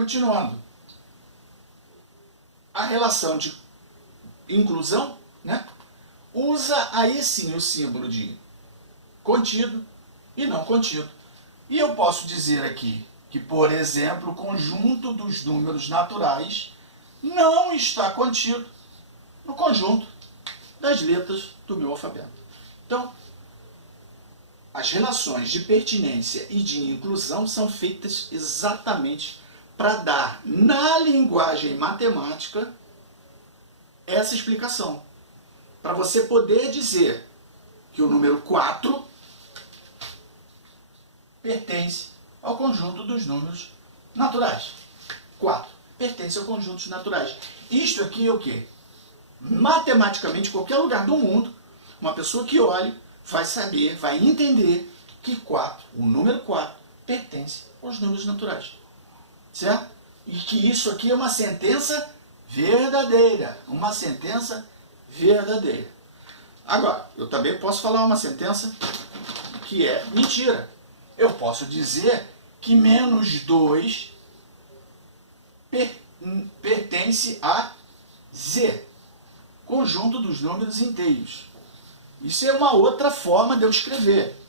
Continuando. A relação de inclusão, né, usa aí sim o símbolo de contido e não contido. E eu posso dizer aqui que, por exemplo, o conjunto dos números naturais não está contido no conjunto das letras do meu alfabeto. Então, as relações de pertinência e de inclusão são feitas exatamente para dar, na linguagem matemática, essa explicação. Para você poder dizer que o número 4 pertence ao conjunto dos números naturais. 4 pertence ao conjunto dos naturais. Isto aqui é o quê? Matematicamente, em qualquer lugar do mundo, uma pessoa que olhe vai saber, vai entender que 4, o número 4, pertence aos números naturais. Certo? E que isso aqui é uma sentença verdadeira. Uma sentença verdadeira. Agora, eu também posso falar uma sentença que é mentira. Eu posso dizer que menos 2 pertence a Z, conjunto dos números inteiros. Isso é uma outra forma de eu escrever.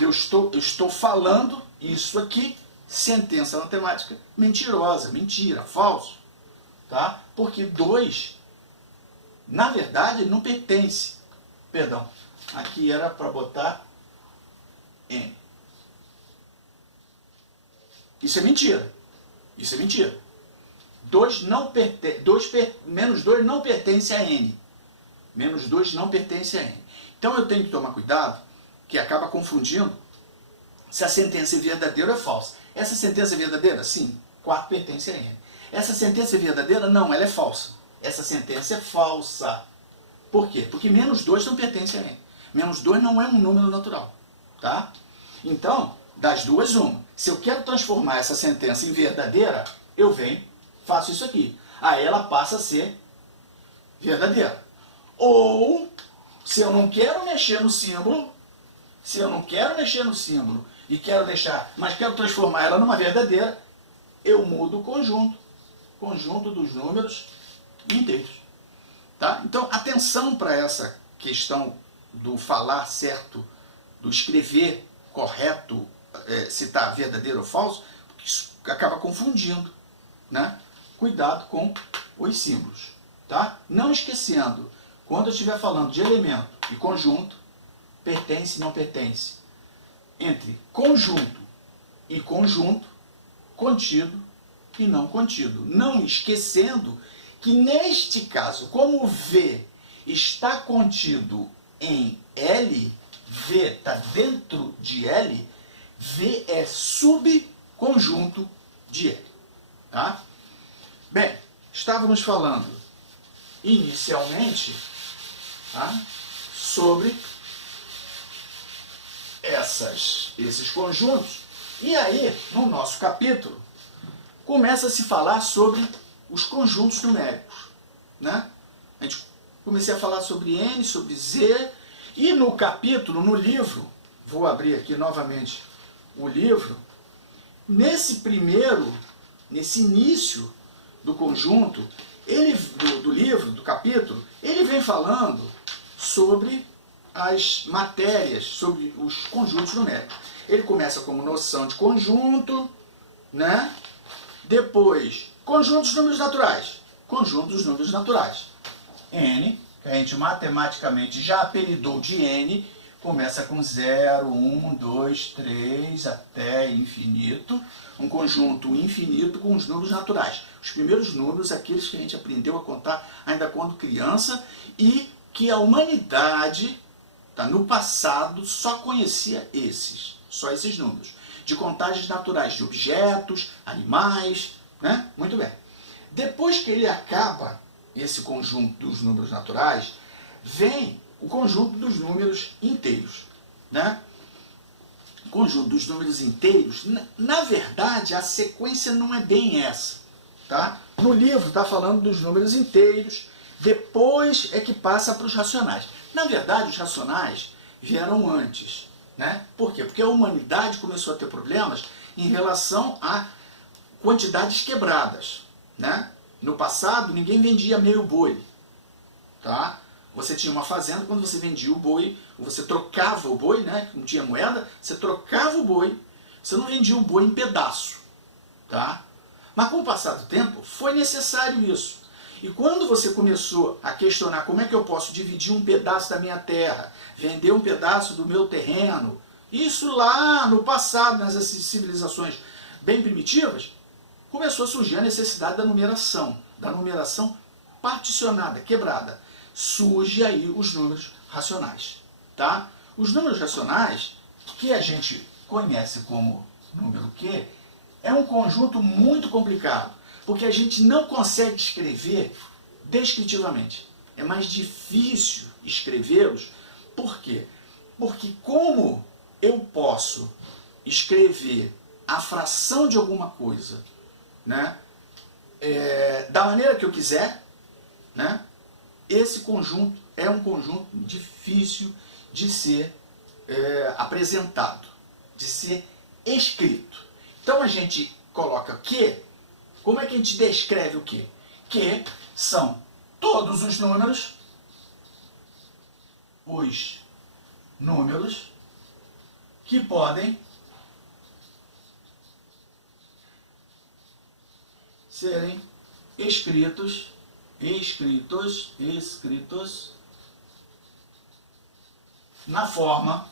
Eu estou falando isso aqui, sentença matemática mentirosa, mentira, falso. Tá? Porque 2, na verdade, não pertence. Perdão, aqui era para botar N. Isso é mentira. Isso é mentira. Menos 2 não pertence a N. Menos 2 não pertence a N. Então eu tenho que tomar cuidado, que acaba confundindo se a sentença é verdadeira ou é falsa. Essa sentença é verdadeira? Sim. 4 pertence a N. Essa sentença é verdadeira? Não, ela é falsa. Essa sentença é falsa. Por quê? Porque menos 2 não pertence a N. Menos 2 não é um número natural. Tá? Então, das duas, uma. Se eu quero transformar essa sentença em verdadeira, eu venho, faço isso aqui. Aí ela passa a ser verdadeira. Ou, se eu não quero mexer no símbolo, e quero deixar, mas quero transformar ela numa verdadeira, eu mudo o conjunto dos números inteiros. Tá? Então, atenção para essa questão do falar certo, do escrever correto, se está verdadeiro ou falso, porque isso acaba confundindo. Né? Cuidado com os símbolos. Tá? Não esquecendo, quando eu estiver falando de elemento e conjunto, pertence e não pertence, entre conjunto e conjunto, contido e não contido. Não esquecendo que neste caso, como V está contido em L, V está dentro de L, V é subconjunto de L. Tá? Bem, estávamos falando inicialmente, tá, sobre esses conjuntos. E aí, no nosso capítulo, começa a se falar sobre os conjuntos numéricos. Né? A gente comecei a falar sobre N, sobre Z, e no capítulo, no livro, vou abrir aqui novamente o livro, nesse início do conjunto, do livro, do capítulo, ele vem falando sobre as matérias, sobre os conjuntos numéricos. Ele começa como noção de conjunto, né? Depois, conjunto dos números naturais. Conjunto dos números naturais. N, que a gente matematicamente já apelidou de N, começa com 0, 1, 2, 3, até infinito. Um conjunto infinito com os números naturais. Os primeiros números, aqueles que a gente aprendeu a contar ainda quando criança, e que a humanidade, tá, no passado, só conhecia só esses números. De contagens naturais de objetos, animais, né? Muito bem. Depois que ele acaba esse conjunto dos números naturais, vem o conjunto dos números inteiros, né? O conjunto dos números inteiros, na verdade, a sequência não é bem essa, tá? No livro está falando dos números inteiros, depois é que passa para os racionais. Na verdade, os racionais vieram antes, né? Por quê? Porque a humanidade começou a ter problemas em relação a quantidades quebradas, né? No passado, ninguém vendia meio boi, tá? Você tinha uma fazenda, quando você vendia o boi, você trocava o boi, né? Não tinha moeda, você trocava o boi, você não vendia o boi em pedaço, tá? Mas com o passar do tempo, foi necessário isso. E quando você começou a questionar como é que eu posso dividir um pedaço da minha terra, vender um pedaço do meu terreno, isso lá no passado, nas civilizações bem primitivas, começou a surgir a necessidade da numeração particionada, quebrada. Surge aí os números racionais, tá? Os números racionais, que a gente conhece como número Q, é um conjunto muito complicado, porque a gente não consegue escrever descritivamente. É mais difícil escrevê-los. Por quê? Porque como eu posso escrever a fração de alguma coisa, né, da maneira que eu quiser, né, esse conjunto é um conjunto difícil de ser apresentado, de ser escrito. Então a gente coloca Q. Como é que a gente descreve o Q? Q são todos os números que podem serem escritos na forma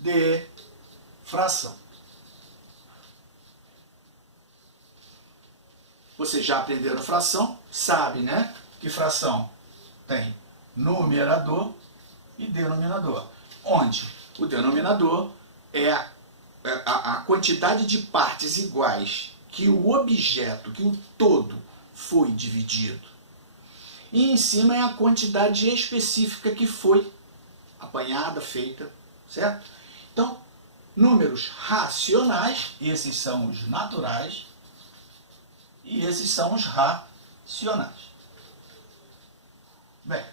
de fração. Vocês já aprenderam fração, sabe, né? Que fração tem numerador e denominador. Onde o denominador é a quantidade de partes iguais que o objeto, que o todo foi dividido. E em cima é a quantidade específica que foi apanhada, feita, certo? Então, números racionais, esses são os naturais, e esses são os racionais. Bem,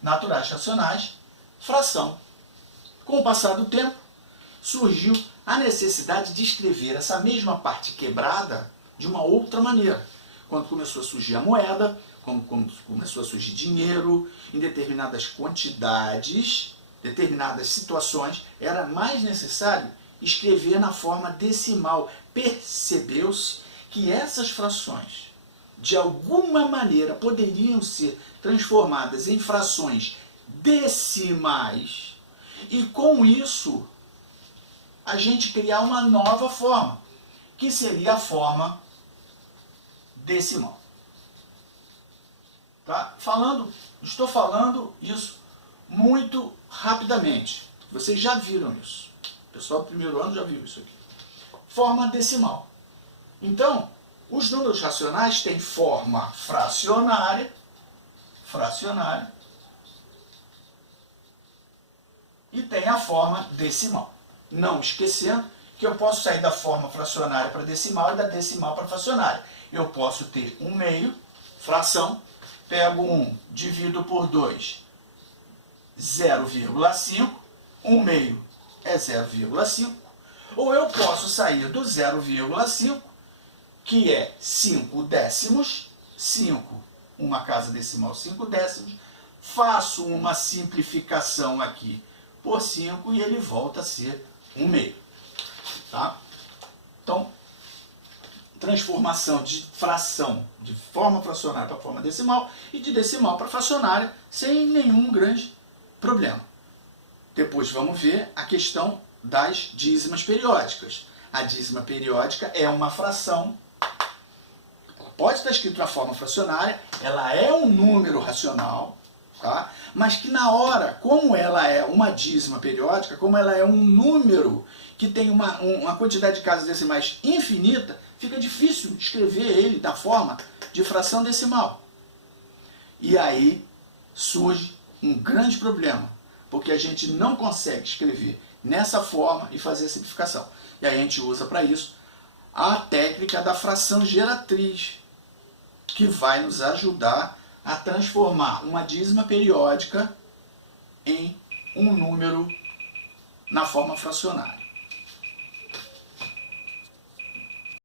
naturais, racionais, fração. Com o passar do tempo, surgiu a necessidade de escrever essa mesma parte quebrada de uma outra maneira. Quando começou a surgir a moeda, quando começou a surgir dinheiro, em determinadas quantidades, determinadas situações, era mais necessário escrever na forma decimal. Percebeu-se que essas frações, de alguma maneira, poderiam ser transformadas em frações decimais, e com isso a gente criar uma nova forma, que seria a forma decimal. Tá? Estou falando isso muito rapidamente. Vocês já viram isso. O pessoal do primeiro ano já viu isso aqui. Forma decimal. Então, os números racionais têm forma fracionária, e tem a forma decimal. Não esquecendo que eu posso sair da forma fracionária para decimal e da decimal para fracionária. Eu posso ter um meio, fração, pego 1, divido por 2, 0,5, 1 meio é 0,5, ou eu posso sair do 0,5, que é 5 décimos, 5, uma casa decimal 5 décimos, faço uma simplificação aqui por 5 e ele volta a ser 1 meio. Tá? Então, transformação de fração de forma fracionária para forma decimal e de decimal para fracionária sem nenhum grande problema. Depois vamos ver a questão das dízimas periódicas. A dízima periódica é uma fração, ela pode estar escrita na forma fracionária, ela é um número racional, tá? Mas que na hora, como ela é uma dízima periódica, como ela é um número que tem uma quantidade de casas decimais infinita, fica difícil escrever ele da forma de fração decimal. E aí surge um grande problema, porque a gente não consegue escrever nessa forma e fazer a simplificação. E aí a gente usa para isso a técnica da fração geratriz, que vai nos ajudar a transformar uma dízima periódica em um número na forma fracionária.